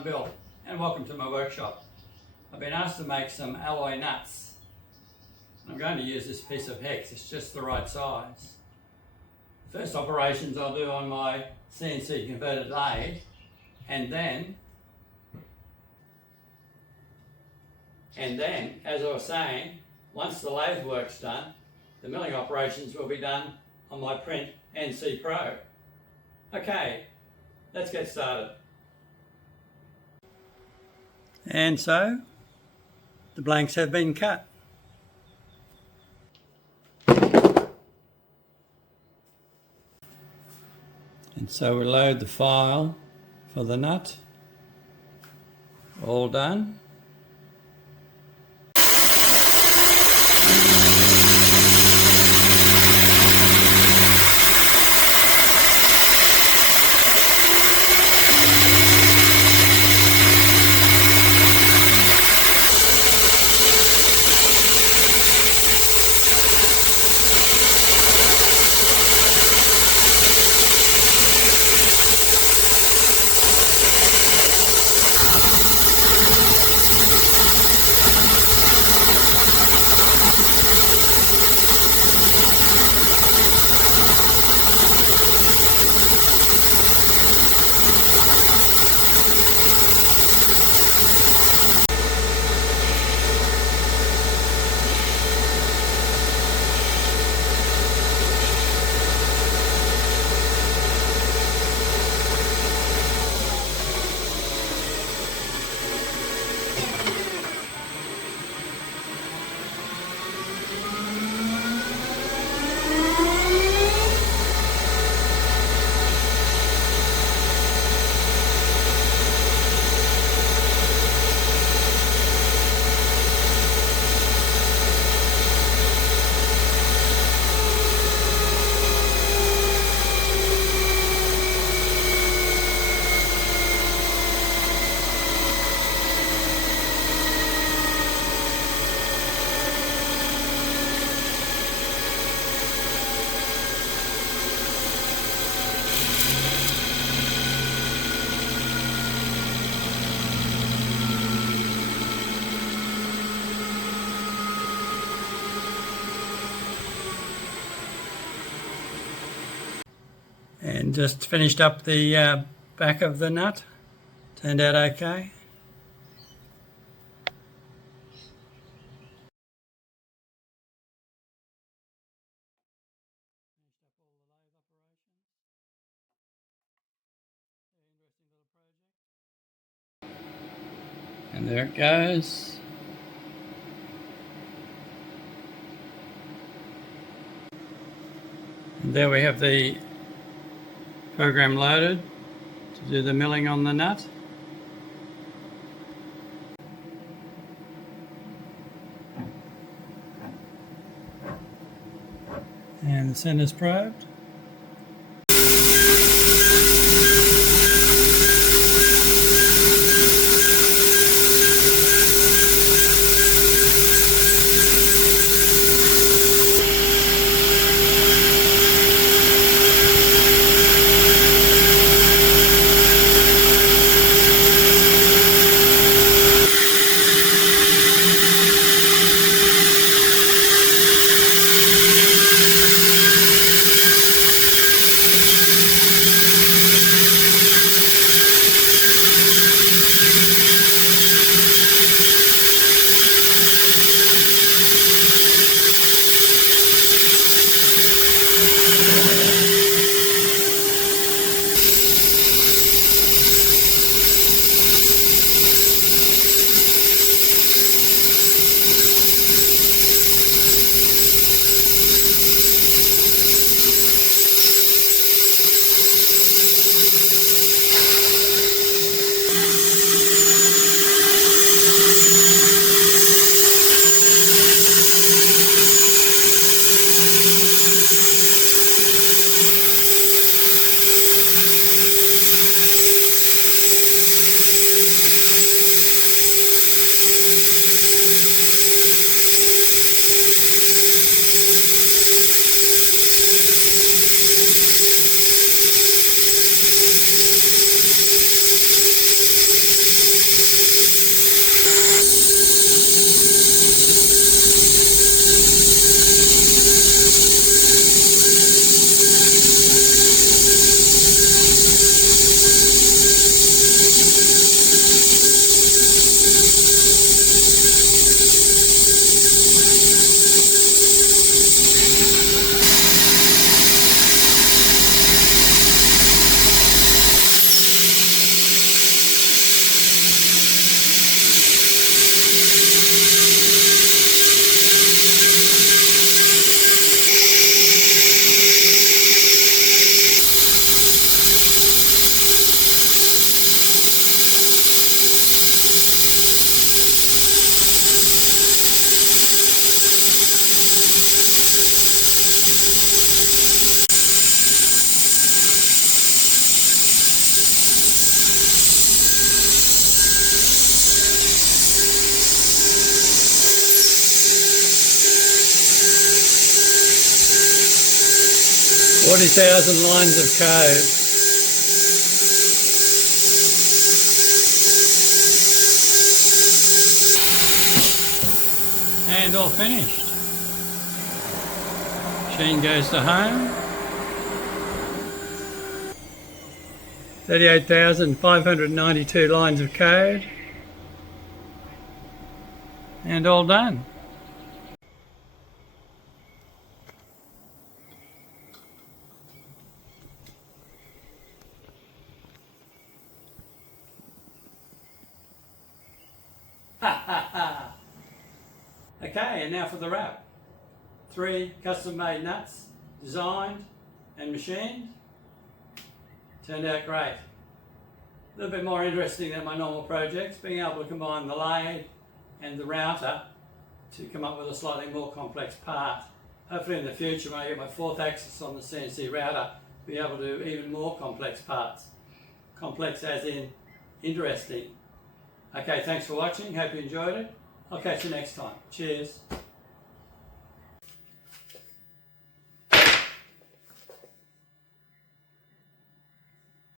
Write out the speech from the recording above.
I'm Bill, and welcome to my workshop. I've been asked to make some alloy nuts. I'm going to use this piece of hex, it's just the right size. The first operations I'll do on my CNC converted lathe, and then, as I was saying, once the lathe work's done, the milling operations will be done on my PrintNC Pro. Okay, let's get started. And so, the blanks have been cut. And so we load the file for the nut. All done. And just finished up the back of the nut. Turned out okay. And there it goes. And there we have the program loaded to do the milling on the nut. And the center's probed. 40,000 lines of code. And all finished. Machine goes to home. 38,592 lines of code. And all done. Okay, and now for the wrap. 3 custom-made nuts, designed and machined. Turned out great. A little bit more interesting than my normal projects, being able to combine the lathe and the router to come up with a slightly more complex part. Hopefully in the future, when I get my 4th axis on the CNC router, be able to do even more complex parts. Complex as in interesting. Okay, thanks for watching. Hope you enjoyed it. I'll catch you next time. Cheers.